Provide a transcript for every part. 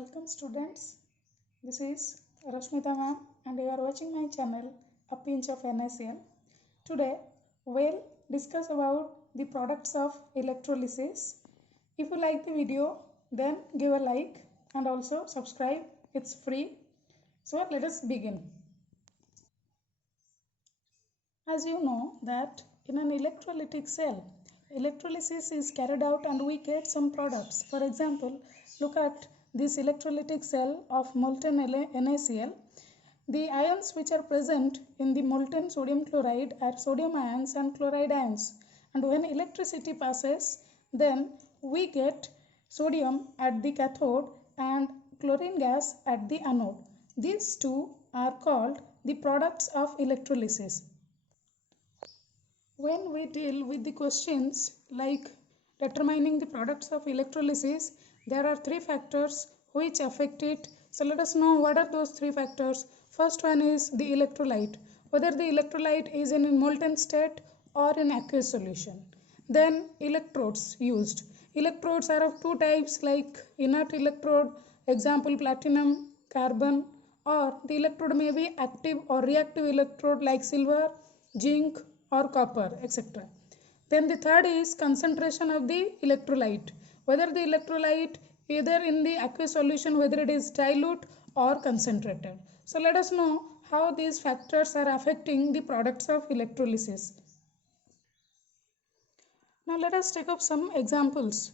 Welcome students, this is Rashmita ma'am and you are watching my channel A Pinch of NaCl. Today we'll discuss about the products of electrolysis. If you like the video then give a like and also subscribe, it's free. So let us begin. As you know that in an electrolytic cell, electrolysis is carried out and we get some products. For example, look at this electrolytic cell of molten NaCl. The ions which are present in the molten sodium chloride are sodium ions and chloride ions. And when electricity passes, then we get sodium at the cathode and chlorine gas at the anode. These two are called the products of electrolysis. When we deal with the questions like determining the products of electrolysis, there are three factors which affect it. So let us know what are those three factors. First one is the electrolyte, whether the electrolyte is in a molten state or in aqueous solution. Then electrodes used. Electrodes are of two types like inert electrode, example platinum, carbon, or the electrode may be active or reactive electrode like silver, zinc, or copper, etc. Then the third is concentration of the electrolyte, whether the electrolyte either in the aqueous solution, whether it is dilute or concentrated. So let us know how these factors are affecting the products of electrolysis. Now let us take up some examples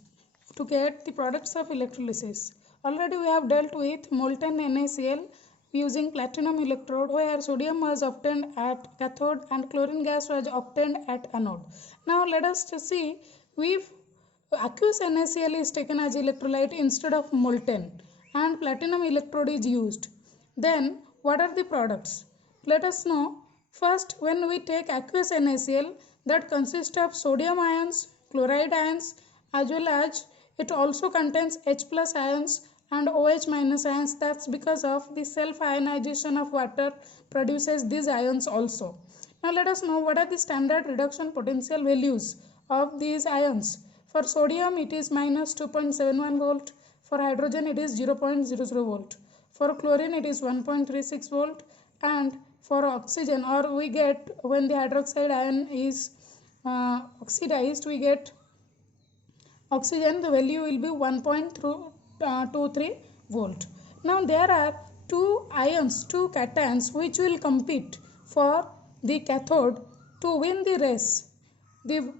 to get the products of electrolysis. Already we have dealt with molten NaCl using platinum electrode where sodium was obtained at cathode and chlorine gas was obtained at anode. Now let us see if aqueous NaCl is taken as electrolyte instead of molten and platinum electrode is used. Then what are the products? Let us know. First, when we take aqueous NaCl, that consists of sodium ions, chloride ions, as well as it also contains H plus ions and OH minus ions. That's because of the self ionization of water produces these ions also. Now let us know what are the standard reduction potential values of these ions. For sodium it is minus 2.71 volt, for hydrogen it is 0.00 volt, for chlorine it is 1.36 volt, and for oxygen, or we get when the hydroxide ion is oxidized, we get oxygen, the value will be 1.23 volt. Now there are two ions, two cations which will compete for the cathode to win the race. The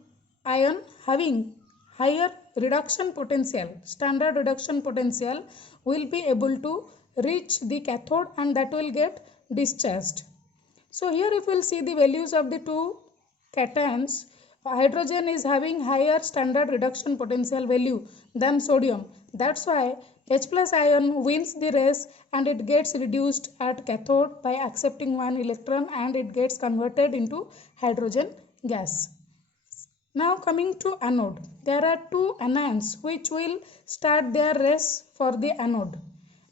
ion having higher reduction potential, standard reduction potential, will be able to reach the cathode and that will get discharged. So here if we will see the values of the two cations, hydrogen is having higher standard reduction potential value than sodium. That's why H plus ion wins the race and it gets reduced at cathode by accepting one electron and it gets converted into hydrogen gas. Now coming to anode, there are two anions which will start their race for the anode.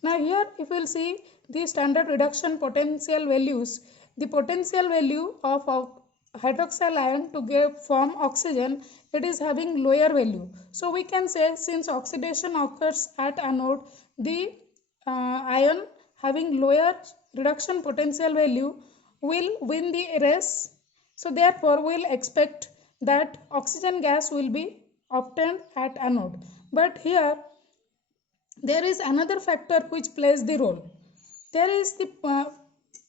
Now here if we will see the standard reduction potential values, the potential value of hydroxyl ion to form oxygen, it is having lower value. So we can say since oxidation occurs at anode, the ion having lower reduction potential value will win the race. So therefore we will expect that oxygen gas will be obtained at anode. But here there is another factor which plays the role. There is the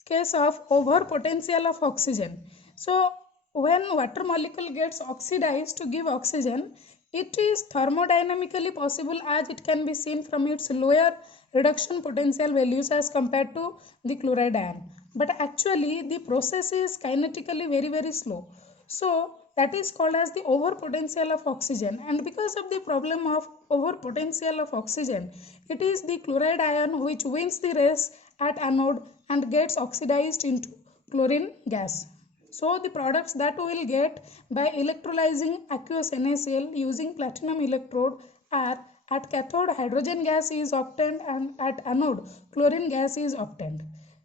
case of over potential of oxygen. So when water molecule gets oxidized to give oxygen, it is thermodynamically possible as it can be seen from its lower reduction potential values as compared to the chloride ion. But actually the process is kinetically very slow. So that is called as the over potential of oxygen, and because of the problem of over potential of oxygen, it is the chloride ion which wins the race at anode and gets oxidized into chlorine gas. So the products that we will get by electrolyzing aqueous NaCl using platinum electrode are at cathode hydrogen gas is obtained and at anode chlorine gas is obtained.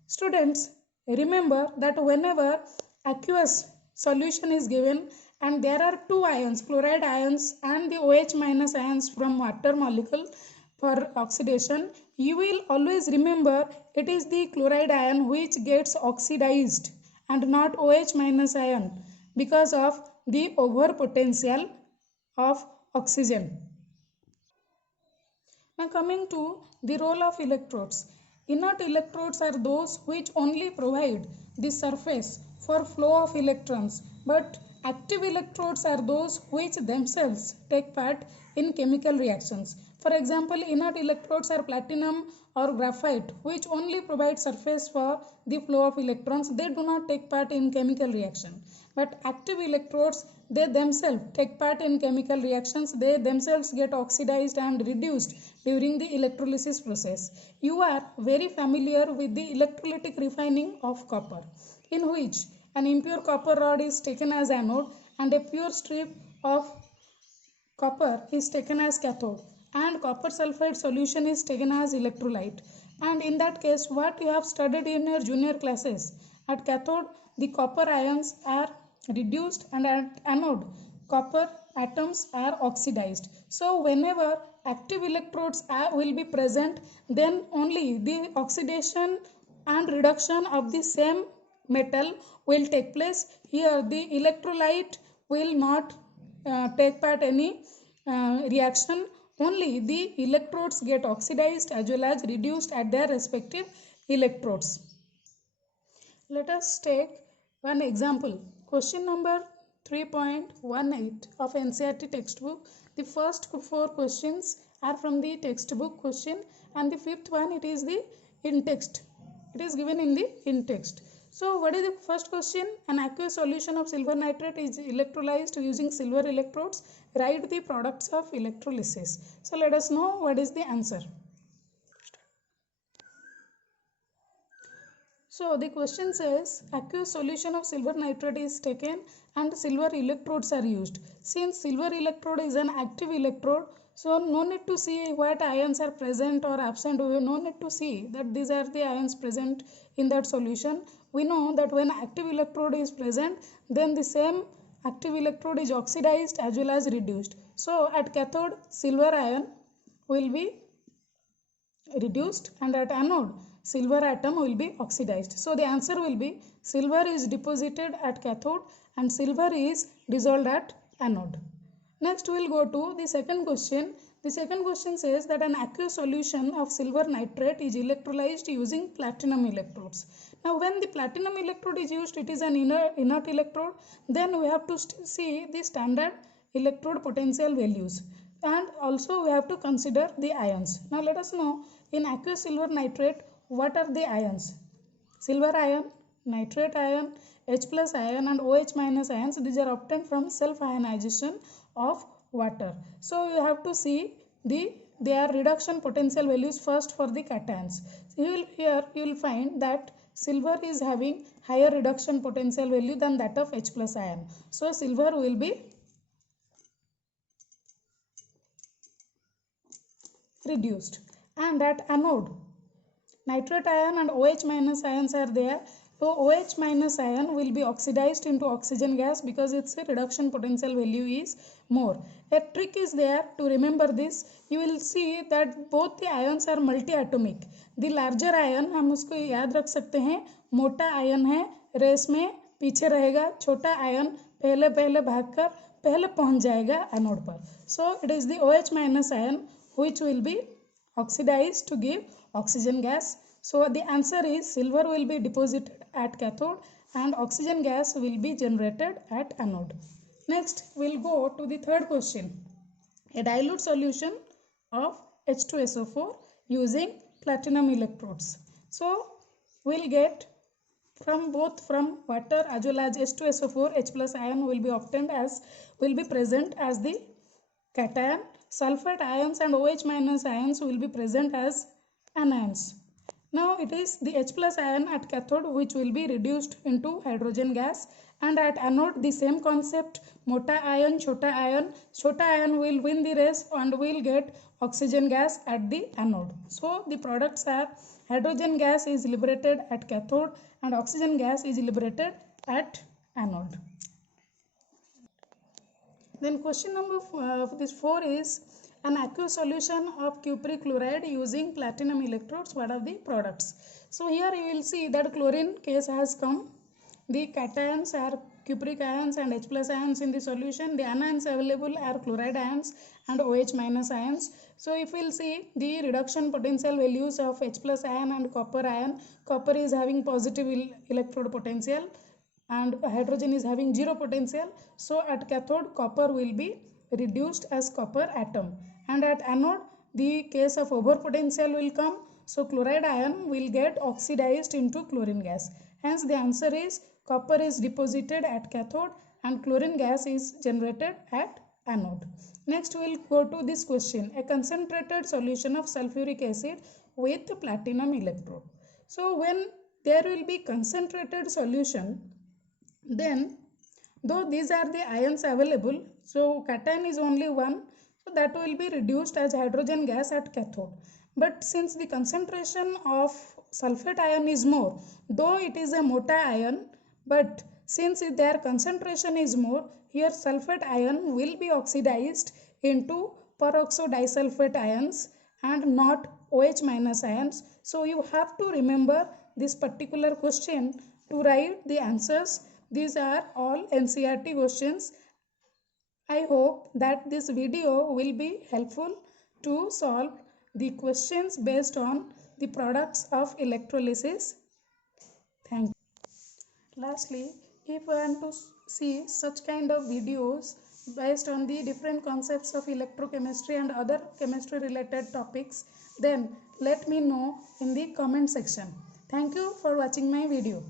Students, remember that whenever aqueous solution is given and there are two ions, chloride ions and the OH minus ions from water molecule, for oxidation, you will always remember it is the chloride ion which gets oxidized and not OH minus ion because of the over potential of oxygen. Now coming to the role of electrodes. Inert electrodes are those which only provide the surface for flow of electrons, but active electrodes are those which themselves take part in chemical reactions. For example, inert electrodes are platinum or graphite which only provide surface for the flow of electrons. They do not take part in chemical reaction. But active electrodes, they themselves take part in chemical reactions. They themselves get oxidized and reduced during the electrolysis process. You are very familiar with the electrolytic refining of copper, in which an impure copper rod is taken as anode and a pure strip of copper is taken as cathode, and copper sulfide solution is taken as electrolyte. And in that case, what you have studied in your junior classes, at cathode the copper ions are reduced and at anode copper atoms are oxidized. So whenever active electrodes will be present, then only the oxidation and reduction of the same metal will take place. Here the electrolyte will not take part any reaction. Only the electrodes get oxidized as well as reduced at their respective electrodes. Let us take one example. Question number 3.18 of NCERT textbook. The first 4 questions are from the textbook question and the fifth one it is the in text. It is given in the in text. So what is the first question? An aqueous solution of silver nitrate is electrolyzed using silver electrodes. Write the products of electrolysis. So let us know what is the answer. So the question says aqueous solution of silver nitrate is taken and silver electrodes are used. Since silver electrode is an active electrode, so no need to see what ions are present or absent. No need to see that these are the ions present in that solution. We know that when active electrode is present, then the same active electrode is oxidized as well as reduced. So at cathode, silver ion will be reduced and at anode silver atom will be oxidized. So the answer will be silver is deposited at cathode and silver is dissolved at anode. Next we will go to the second question. The second question says that an aqueous solution of silver nitrate is electrolyzed using platinum electrodes. Now when the platinum electrode is used, it is an inert electrode. Then we have to see the standard electrode potential values. And also we have to consider the ions. Now let us know in aqueous silver nitrate what are the ions. Silver ion, nitrate ion, H plus ion and OH minus ions. These are obtained from self ionization of water. So you have to see their reduction potential values first for the cations. Here you will find that silver is having higher reduction potential value than that of H plus ion. So silver will be reduced. And at anode, nitrate ion and OH minus ions are there. So OH minus ion will be oxidized into oxygen gas because its reduction potential value is more. A trick is there to remember this. You will see that both the ions are multi-atomic. The larger ion हम उसको याद रख सकते हैं, मोटा ion है, race में पीछे रहेगा, छोटा आयन पहले भागकर पहले पहुंच जाएगा एनोड पर. So it is the OH minus ion which will be oxidized to give oxygen gas. So the answer is silver will be deposited at cathode and oxygen gas will be generated at anode. Next we'll go to the third question. A dilute solution of H2SO4 using platinum electrodes. So we'll get from water as well as H2SO4, H plus ion will be obtained as will be present as the cation. Sulfate ions and OH minus ions will be present as anions. Now it is the H plus ion at cathode which will be reduced into hydrogen gas, and at anode the same concept, mota ion, chota ion will win the race and will get oxygen gas at the anode. So the products are hydrogen gas is liberated at cathode and oxygen gas is liberated at anode. Then question number 4 is an aqueous solution of cupric chloride using platinum electrodes. What are the products? So here you will see that chlorine case has come. The cations are cupric ions and H plus ions in the solution. The anions available are chloride ions and OH minus ions. So if we will see the reduction potential values of H plus ion and copper ion, copper is having positive electrode potential and hydrogen is having zero potential. So at cathode copper will be reduced as copper atom, and at anode the case of overpotential will come. So chloride ion will get oxidized into chlorine gas. Hence the answer is copper is deposited at cathode and chlorine gas is generated at anode. Next we will go to this question, a concentrated solution of sulfuric acid with platinum electrode. So when there will be concentrated solution, then though these are the ions available, so cation is only one, so that will be reduced as hydrogen gas at cathode. But since the concentration of sulfate ion is more, though it is a mota ion, but since their concentration is more, here sulfate ion will be oxidized into peroxodisulfate ions and not OH minus ions. So you have to remember this particular question to write the answers. These are all NCERT questions. I hope that this video will be helpful to solve the questions based on the products of electrolysis. Thank you. Lastly, if you want to see such kind of videos based on the different concepts of electrochemistry and other chemistry related topics, then let me know in the comment section. Thank you for watching my video.